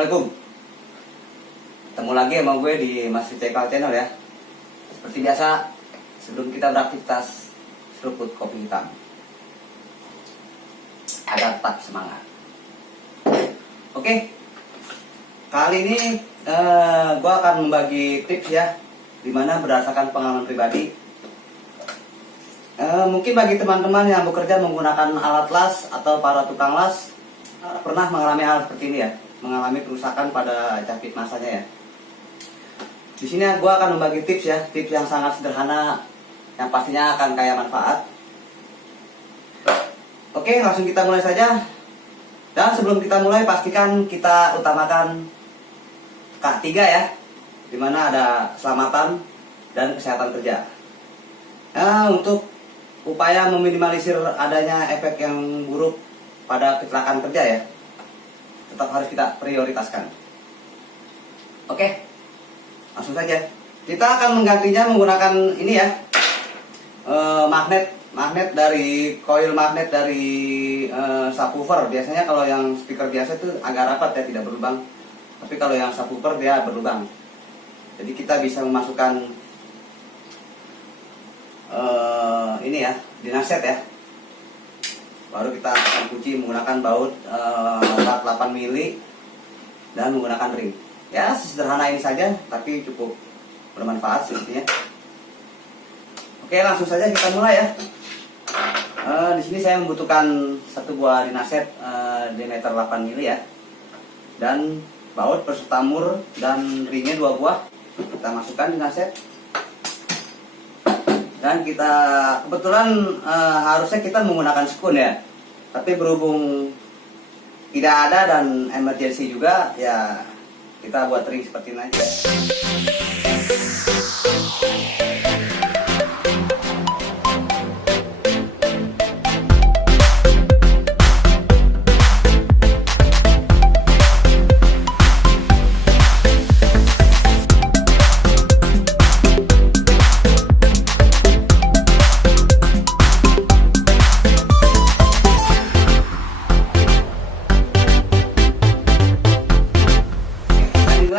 Assalamualaikum. Ketemu lagi sama gue di Mas Cekal Channel ya. Seperti biasa, sebelum kita beraktivitas, seruput kopi hitam agar tetap semangat. Oke, kali ini gue akan membagi tips ya, dimana berdasarkan pengalaman pribadi. Mungkin bagi teman-teman yang bekerja menggunakan alat las atau para tukang las pernah mengalami hal seperti ini ya, mengalami kerusakan pada capit masanya ya. Di sini gue akan membagi tips ya, tips yang sangat sederhana yang pastinya akan kaya manfaat. Oke, langsung kita mulai saja. Dan sebelum kita mulai, pastikan kita utamakan K3 ya, dimana ada keselamatan dan kesehatan kerja. Nah, untuk upaya meminimalisir adanya efek yang buruk pada kecelakaan kerja ya, tetap harus kita prioritaskan. Oke, langsung saja. Kita akan menggantinya menggunakan ini ya, magnet dari coil magnet dari subwoofer. Biasanya kalau yang speaker biasa itu agak rapat ya, tidak berlubang. Tapi kalau yang subwoofer dia berlubang. Jadi kita bisa memasukkan ini ya, dinaset ya. Baru kita akan kunci menggunakan baut 8 mili dan menggunakan ring. Ya, sederhana ini saja, tapi cukup bermanfaat sepertinya. Oke, langsung saja kita mulai ya. Di sini saya membutuhkan satu buah dinaset diameter 8 mili ya, dan baut beserta mur dan ringnya 2 buah. Kita masukkan dinaset. Dan kita kebetulan harusnya kita menggunakan skun ya, tapi berhubung tidak ada dan emergency juga ya, kita buat ring seperti ini aja.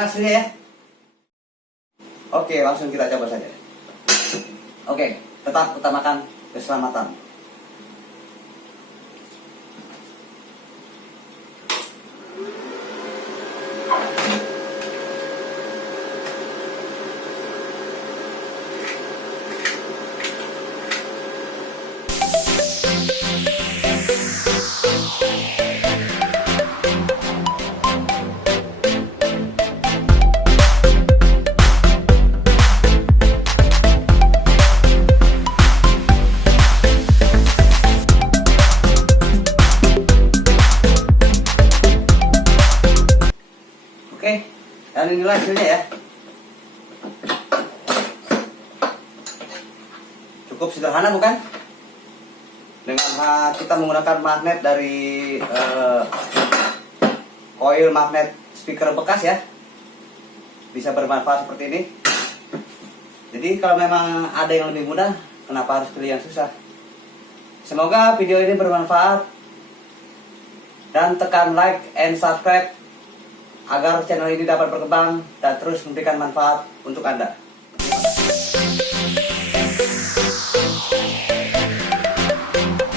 Hasilnya ya. Oke, langsung kita coba saja. Oke, tetap utamakan keselamatan. Oke, dan inilah hasilnya ya. Cukup sederhana bukan? Dengan kita menggunakan magnet dari coil magnet speaker bekas ya, bisa bermanfaat seperti ini. Jadi kalau memang ada yang lebih mudah, kenapa harus pilih yang susah? Semoga video ini bermanfaat, dan tekan like and subscribe agar channel ini dapat berkembang dan terus memberikan manfaat untuk Anda.